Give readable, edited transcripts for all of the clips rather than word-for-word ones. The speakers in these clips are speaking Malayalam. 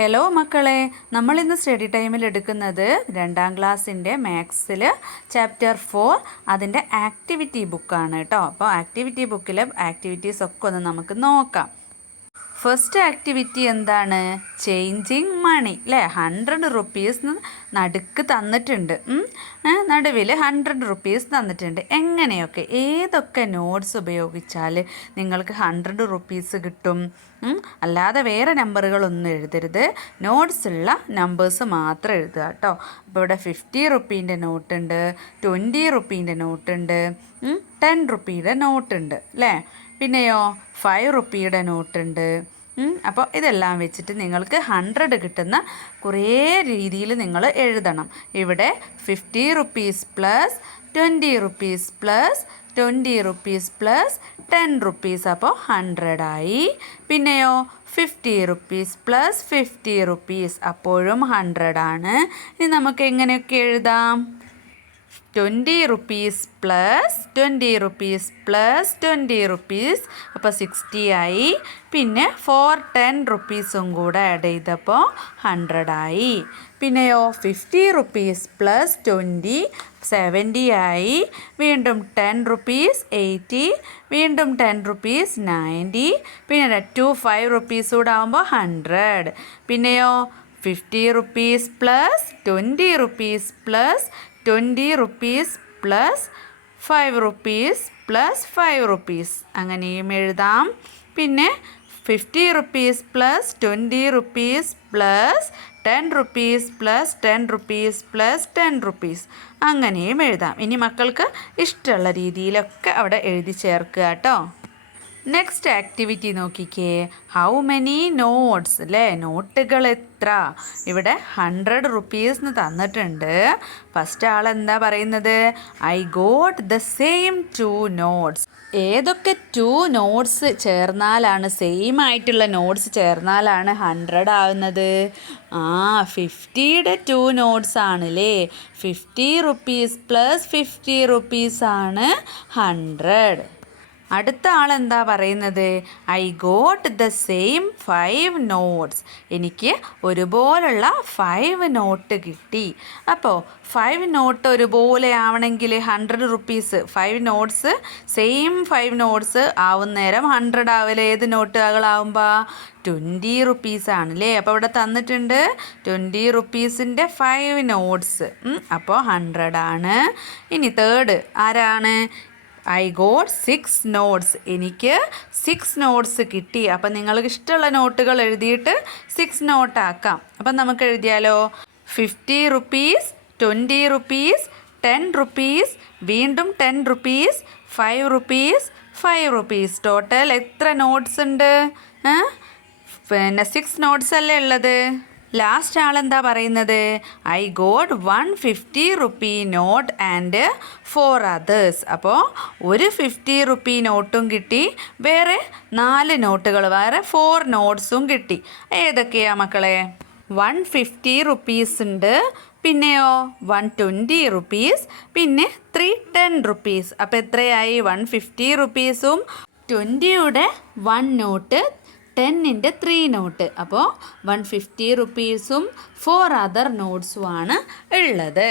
ഹലോ മക്കളെ, നമ്മളിന്ന് സ്റ്റഡി ടൈമിൽ എടുക്കുന്നത് 2ാം ക്ലാസ്സിൻ്റെ മാത്സിൽ ചാപ്റ്റർ 4 അതിൻ്റെ ആക്ടിവിറ്റി ബുക്കാണ് കേട്ടോ. അപ്പോൾ ആക്ടിവിറ്റി ബുക്കിലെ ആക്ടിവിറ്റീസ് ഒക്കെ ഒന്ന് നമുക്ക് നോക്കാം. ഫസ്റ്റ് ആക്ടിവിറ്റി എന്താണ്? ചേഞ്ചിങ് മണി അല്ലേ. 100 റുപ്പീസ് നടുക്ക് തന്നിട്ടുണ്ട്. നടുവിൽ 100 റുപ്പീസ് തന്നിട്ടുണ്ട്. എങ്ങനെയൊക്കെ ഏതൊക്കെ നോട്ട്സ് ഉപയോഗിച്ചാൽ നിങ്ങൾക്ക് 100 റുപ്പീസ് കിട്ടും? അല്ലാതെ വേറെ നമ്പറുകളൊന്നും എഴുതരുത്. നോട്ട്സ് ഉള്ള നമ്പേഴ്സ് മാത്രം എഴുതുക കേട്ടോ. അപ്പോൾ ഇവിടെ 50 റുപ്പീൻ്റെ നോട്ടുണ്ട്, 20 റുപ്പീൻ്റെ നോട്ടുണ്ട്, 10 റുപ്പീയുടെ നോട്ടുണ്ട് അല്ലേ. പിന്നെയോ 5 റുപ്പീയുടെ നോട്ടുണ്ട്. അപ്പോൾ ഇതെല്ലാം വെച്ചിട്ട് നിങ്ങൾക്ക് 100 കിട്ടുന്ന കുറേ രീതിയിൽ നിങ്ങൾ എഴുതണം. ഇവിടെ 50 rupees plus 20 rupees plus 20 rupees plus 10 rupees, അപ്പോൾ 100 ആയി. പിന്നെയോ 50 റുപ്പീസ് പ്ലസ് 50 റുപ്പീസ്, അപ്പോഴും 100 ആണ്. ഇനി നമുക്ക് എങ്ങനെയൊക്കെ എഴുതാം? 20 rupees plus 20 rupees plus 20 rupees, അപ്പോൾ 60 ആയി. പിന്നെ 10 റുപ്പീസും കൂടെ ആഡ് ചെയ്തപ്പോൾ 100 ആയി. പിന്നെയോ 50 റുപ്പീസ് പ്ലസ് 20 70 ആയി. വീണ്ടും 10 റുപ്പീസ് 80, വീണ്ടും 10 റുപ്പീസ് 90, പിന്നെ 5 റുപ്പീസ് കൂടെ ആകുമ്പോൾ 100. പിന്നെയോ 50 rupees plus 20 rupees plus 20 rupees plus 5 rupees plus 5 rupees, അങ്ങനെയും എഴുതാം. പിന്നെ 50 rupees plus 20 rupees plus 10 rupees plus 10 rupees plus 10 rupees, അങ്ങനെയും എഴുതാം. ഇനി മക്കൾക്ക് ഇഷ്ടമുള്ള രീതിയിലൊക്കെ അവിടെ എഴുതി ചേർക്കുക കേട്ടോ. നെക്സ്റ്റ് ആക്ടിവിറ്റി നോക്കിക്കേ. ഹൗ മെനി നോട്ട്സ് അല്ലേ, നോട്ടുകൾ എത്ര? ഇവിടെ 100 റുപ്പീസ് തന്നിട്ടുണ്ട്. ഫസ്റ്റ് ആളെന്താ പറയുന്നത്? I got the same 2 notes. ഏതൊക്കെ 2 നോട്ട്സ് ചേർന്നാലാണ്, സെയിം ആയിട്ടുള്ള നോട്ട്സ് ചേർന്നാലാണ് 100 ആവുന്നത്? 50യുടെ 2 നോട്ട്സ് ആണല്ലേ. 50 റുപ്പീസ് പ്ലസ് 50 റുപ്പീസ് ആണ് 100. അടുത്ത ആളെന്താ പറയുന്നത്? I got the same 5 notes. എനിക്ക് ഒരുപോലുള്ള 5 നോട്ട് കിട്ടി. അപ്പോൾ 5 നോട്ട് ഒരുപോലെ ആവണമെങ്കിൽ 100 റുപ്പീസ്, 5 നോട്ട്സ് സെയിം 5 നോട്ട്സ് ആവുന്നേരം 100 ആവില്ല. ഏത് നോട്ടുകളാവുമ്പോൾ 20 റുപ്പീസ് ആണല്ലേ. അപ്പോൾ ഇവിടെ തന്നിട്ടുണ്ട് 20 റുപ്പീസിൻ്റെ 5 നോട്ട്സ്, അപ്പോൾ 100 ആണ്. ഇനി തേർഡ് ആരാണ്? I got 6 notes. എനിക്ക് 6 നോട്ട്സ് കിട്ടി. അപ്പം നിങ്ങൾക്ക് ഇഷ്ടമുള്ള നോട്ടുകൾ എഴുതിയിട്ട് 6 നോട്ടാക്കാം. അപ്പം നമുക്ക് എഴുതിയാലോ? 50 റുപ്പീസ് 20 റുപ്പീസ് 10 റുപ്പീസ്, വീണ്ടും 10 റുപ്പീസ് 5 റുപ്പീസ് 5 റുപ്പീസ്. ടോട്ടൽ എത്ര നോട്ട്സ് ഉണ്ട്? പിന്നെ 6 നോട്ട്സ് അല്ലേ ഉള്ളത്. ലാസ്റ്റ് ആളെന്താ പറയുന്നത്? I got 150 rupee note and 4 others. അപ്പോൾ ഒരു 50 റുപ്പീ നോട്ടും കിട്ടി, വേറെ 4 നോട്ടുകൾ, വേറെ 4 നോട്ട്സും കിട്ടി. ഏതൊക്കെയാ മക്കളെ? 150 റുപ്പീസ് ഉണ്ട്, പിന്നെയോ 120 റുപ്പീസ്, പിന്നെ 10 റുപ്പീസ്. അപ്പോൾ എത്രയായി? 150 റുപ്പീസും 20യുടെ 1 നോട്ട്, 10ൻ്റെ 3 നോട്ട്, അപ്പോൾ 150 റുപ്പീസും 4 അതർ നോട്ട്സുമാണ് ഉള്ളത്.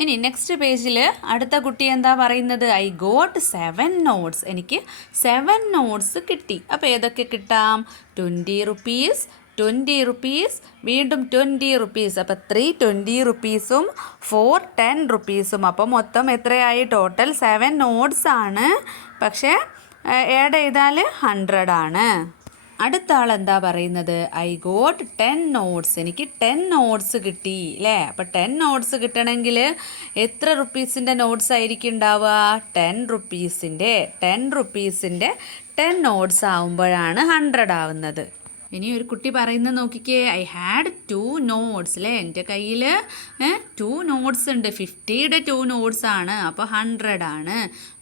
ഇനി നെക്സ്റ്റ് പേജിൽ അടുത്ത കുട്ടി എന്താ പറയുന്നത്? I got 7 notes. എനിക്ക് 7 നോട്ട്സ് കിട്ടി. അപ്പോൾ ഏതൊക്കെ കിട്ടാം? 20 റുപ്പീസ് 20 റുപ്പീസ്, വീണ്ടും 20 റുപ്പീസ്, അപ്പോൾ 20 റുപ്പീസും 10 റുപ്പീസും, അപ്പോൾ മൊത്തം എത്രയായി? ടോട്ടൽ 7 നോട്ട്സ് ആണ്, പക്ഷേ ആഡ് ചെയ്താൽ 100 ആണ്. അടുത്ത ആൾ എന്താ പറയുന്നത്? I got 10 notes. എനിക്ക് 10 നോട്ട്സ് കിട്ടി അല്ലേ. അപ്പോൾ 10 നോട്ട്സ് കിട്ടണമെങ്കിൽ എത്ര റുപ്പീസിൻ്റെ നോട്ട്സ് ആയിരിക്കും ഉണ്ടാവുക? 10 റുപ്പീസിൻ്റെ 10 നോട്ട്സ് ആവുമ്പോഴാണ് 100 ആവുന്നത്. ഇനി ഒരു കുട്ടി പറയുന്നത് നോക്കിക്കേ. ഐ ഹാഡ് 2 നോട്ട്സ് അല്ലേ. എൻ്റെ കയ്യിൽ 2 നോട്ട്സ് ഉണ്ട്. 50യുടെ 2 നോട്ട്സ് ആണ്, അപ്പോൾ 100 ആണ്.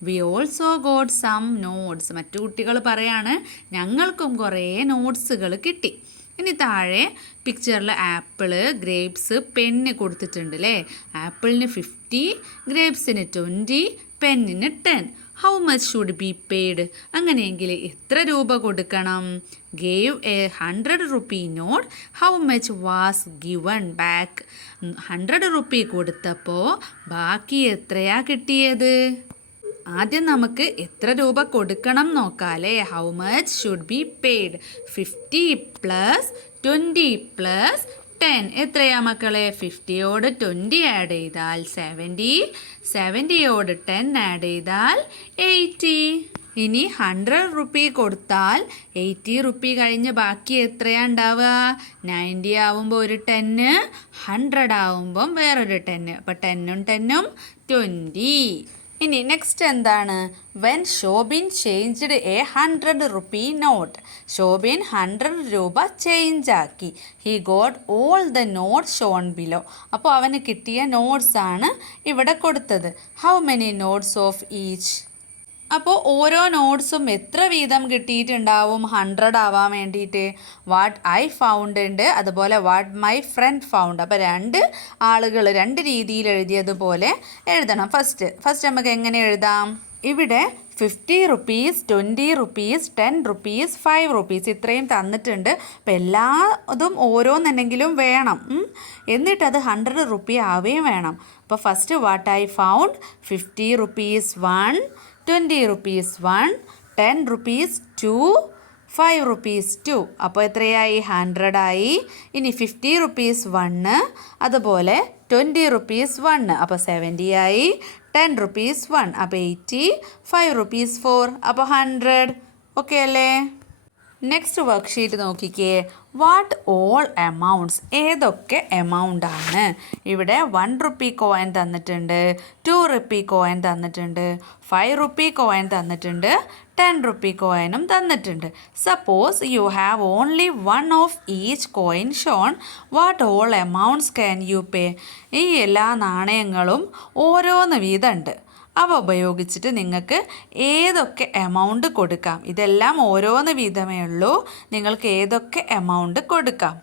We also got some notes. മറ്റു കുട്ടികൾ പറയാണ് ഞങ്ങൾക്കും കുറേ നോട്ട്സുകൾ കിട്ടി. ഇനി താഴെ പിക്ചറിൽ ആപ്പിള്, ഗ്രേപ്സ്, പെന്ന് കൊടുത്തിട്ടുണ്ട് അല്ലേ. ആപ്പിളിന് 50, ഗ്രേപ്സിന് 20, പെന്നിന് 10. How much should be paid? അങ്ങനെയെങ്കിൽ എത്ര രൂപ കൊടുക്കണം? Gave a 100 rupee note, how much was given back? 100 rupee കൊടുത്തപ്പോൾ ബാക്കി എത്രയാ കിട്ടിയത്? ആദ്യം നമുക്ക് എത്ര രൂപ കൊടുക്കണം നോക്കാല്ലേ. How much should be paid? 50 plus 20 plus 10 എത്രയാ മക്കളെ? 50യോട് 20 ആഡ് ചെയ്താൽ 70, 70യോട് 10 ആഡ് ചെയ്താൽ 80. ഇനി 100 rupee കൊടുത്താൽ 80 rupee കഴിഞ്ഞ് ബാക്കി എത്രയാ ഉണ്ടാവുക? 90 ആവുമ്പോൾ ഒരു 10, 100 ആവുമ്പം വേറൊരു 10. അപ്പോൾ 10ഉം 10ഉം 20. ഇനി നെക്സ്റ്റ് എന്താണ്? When Shobin changed a 100 rupee note. Shobin 100 രൂപ ചേഞ്ച് ആക്കി. He got all the note shown below. അപ്പോൾ അവന് കിട്ടിയ നോട്ട്സ് ആണ് ഇവിടെ കൊടുത്തത്. How many notes of each? അപ്പോൾ ഓരോ നോട്ട്സും എത്ര വീതം കിട്ടിയിട്ടുണ്ടാവും 100 ആവാൻ വേണ്ടിയിട്ട്? വാട്ട് ഐ ഫൗണ്ട് ഉണ്ട്, അതുപോലെ വാട്ട് മൈ ഫ്രണ്ട് ഫൗണ്ട്. അപ്പോൾ രണ്ട് ആളുകൾ രണ്ട് രീതിയിൽ എഴുതിയതുപോലെ എഴുതണം. ഫസ്റ്റ് നമുക്ക് എങ്ങനെ എഴുതാം? ഇവിടെ 50 rupees, 20 rupees, 10 rupees, 5 rupees ഇത്രയും തന്നിട്ടുണ്ട്. അപ്പോൾ എല്ലാതും ഓരോന്നെങ്കിലും വേണം. എന്നിട്ടത് 100 rupee ആവുകയും വേണം. അപ്പോൾ first what I found 50 rupees 1, 20 rupees 1, 10 rupees 2, 5 rupees 2. അപ്പോൾ എത്രയായി? 100 ആയി. ഇനി 50 rupees 1, അതുപോലെ 20 rupees 1, അപ്പോൾ 70 ആയി. 10 rupees 1, അപ്പോൾ 80, 5 rupees 4, അപ്പോൾ 100. ഓക്കെ അല്ലേ? നെക്സ്റ്റ് വർക്ക്ഷീറ്റ് നോക്കിക്കേ. What all amounts? ഏതൊക്കെ എമൗണ്ട് ആണ്? ഇവിടെ 1 rupee കോയിൻ തന്നിട്ടുണ്ട്, 2 rupee കോയിൻ തന്നിട്ടുണ്ട്, 5 rupee കോയിൻ തന്നിട്ടുണ്ട്, 10 rupee കോയിനും തന്നിട്ടുണ്ട്. Suppose you have only one of each coin shown, what all amounts can you pay? ഈ എല്ലാ നാണയങ്ങളും ഓരോന്ന് വീതമുണ്ട്. അവ ഉപയോഗിച്ചിട്ട് നിങ്ങൾക്ക് ഏതൊക്കെ എമൗണ്ട് കൊടുക്കാം. ഇതെല്ലാം ഓരോന്ന് വീതമേ ഉള്ളൂ. നിങ്ങൾക്ക് ഏതൊക്കെ എമൗണ്ട് കൊടുക്കാം.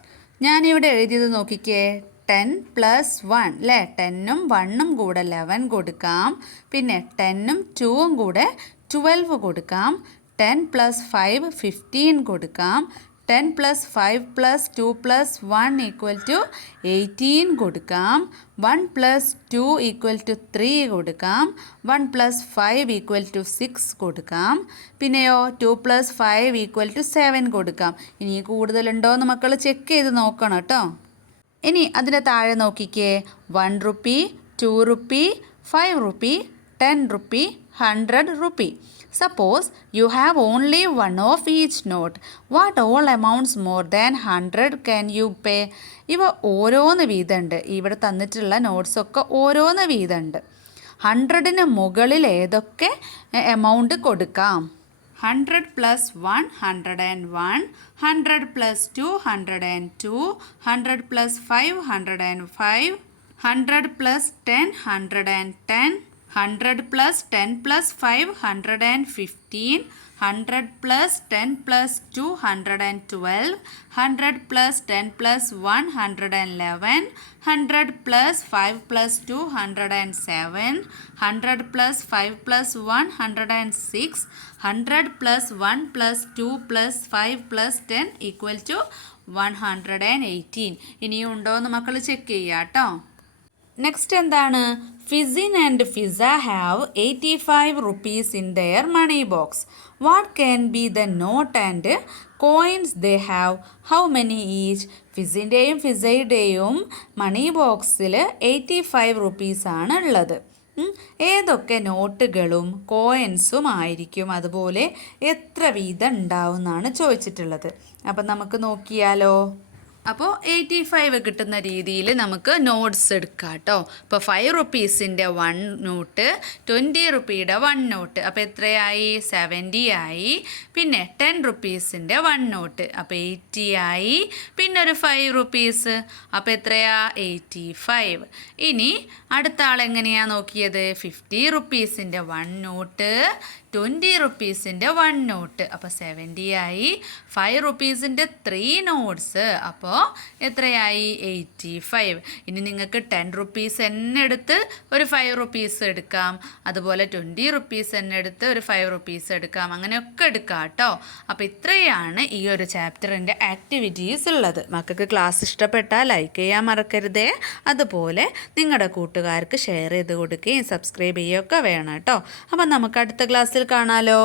ഞാനിവിടെ എഴുതിയത് നോക്കിക്കേ. 10 + 1 അല്ലേ? 10ഉം 1ഉം കൂടെ 11 കൊടുക്കാം. പിന്നെ 10ഉം 2ഉം കൂടെ 12 കൊടുക്കാം. 10 + 5 15 കൊടുക്കാം. 10 + 5 + 2 + 1 = 18 കൊടുക്കാം. 1 + 2 = 3 കൊടുക്കാം. 1 + 5 = 6 കൊടുക്കാം. പിന്നെയോ 2 + 5 = 7 കൊടുക്കാം. ഇനി കൂടുതലുണ്ടോ എന്ന് മക്കൾ ചെക്ക് ചെയ്ത് നോക്കണം കേട്ടോ. ഇനി അതിൻ്റെ താഴെ നോക്കിക്കേ. 1 rupee, 2 rupee, 5 rupee, 10 rupee, 100 rupee. Suppose you have only one of each note. What all amounts more than 100 can you pay? ഇവ ഓരോന്ന് വീതമുണ്ട്. ഇവിടെ തന്നിട്ടുള്ള നോട്ട്സൊക്കെ ഓരോന്ന് വീതമുണ്ട്. 100ന് മുകളിൽ ഏതൊക്കെ എമൗണ്ട് കൊടുക്കാം? 100 + 1 101, 100 + 2 102, 100 + 5 105, 100 + 10 110, 100 + 10 + 5 115, 100 + 10 + 2 112, 100 + 10 + 1 111, 100 + 5 + 2 107, 100 + 5 + 1 106, 100 + 1 + 2 + 5 + 10 = 118. ഇനിയും ഉണ്ടോ എന്ന് മക്കൾ ചെക്ക് ചെയ്യാം കേട്ടോ. നെക്സ്റ്റ് എന്താണ്? ഫിസിൻ and Fiza have 85 rupees in their money box. What can be the note and coins they have? How many each? ഫിസിൻ്റെയും ഫിസയുടെയും മണി ബോക്സിൽ 85 rupees ആണ് ഉള്ളത്. ഏതൊക്കെ നോട്ടുകളും കോയിൻസും ആയിരിക്കും, അതുപോലെ എത്ര വീതം ഉണ്ടാവും എന്നാണ് ചോദിച്ചിട്ടുള്ളത്. അപ്പം നമുക്ക് നോക്കിയാലോ. അപ്പോൾ 85 കിട്ടുന്ന രീതിയിൽ നമുക്ക് നോട്ട്സ് എടുക്കാം കേട്ടോ. ഇപ്പോൾ 5 rupeesൻ്റെ 1 നോട്ട്, 20 rupeeയുടെ 1 നോട്ട്, അപ്പോൾ എത്രയായി? 70 ആയി. പിന്നെ 10 rupeesൻ്റെ 1 നോട്ട്, അപ്പോൾ 80 ആയി. പിന്നെ ഒരു 5 rupees, അപ്പോൾ എത്രയാ? 85. ഇനി അടുത്ത ആളെങ്ങനെയാണ് നോക്കിയത്? 50 rupeesൻ്റെ 1 നോട്ട്, 20 റുപ്പീസിൻ്റെ 1 നോട്ട്. അപ്പോൾ 70 ആയി. 5 റുപ്പീസിൻ്റെ 3 നോട്ട്സ്. അപ്പോൾ എത്രയായി? 85. ഇനി നിങ്ങൾക്ക് 10 റുപ്പീസ് തന്നെ എടുത്ത് ഒരു 5 റുപ്പീസ് എടുക്കാം. അതുപോലെ 20 റുപ്പീസ് തന്നെ എടുത്ത് ഒരു 5 റുപ്പീസ് എടുക്കാം. അങ്ങനെയൊക്കെ എടുക്കാം കേട്ടോ. അപ്പോൾ ഇത്രയാണ് ഈ ഒരു ചാപ്റ്ററിൻ്റെ ആക്ടിവിറ്റീസ് ഉള്ളത്. മക്കൾക്ക് ക്ലാസ് ഇഷ്ടപ്പെട്ടാൽ ലൈക്ക് ചെയ്യാൻ മറക്കരുതേ. അതുപോലെ നിങ്ങളുടെ കൂട്ടുകാർക്ക് ഷെയർ ചെയ്ത് കൊടുക്കുകയും സബ്സ്ക്രൈബ് ചെയ്യുകയൊക്കെ വേണം കേട്ടോ. അപ്പം നമുക്ക് അടുത്ത ക്ലാസ്സിൽ കാണാലോ.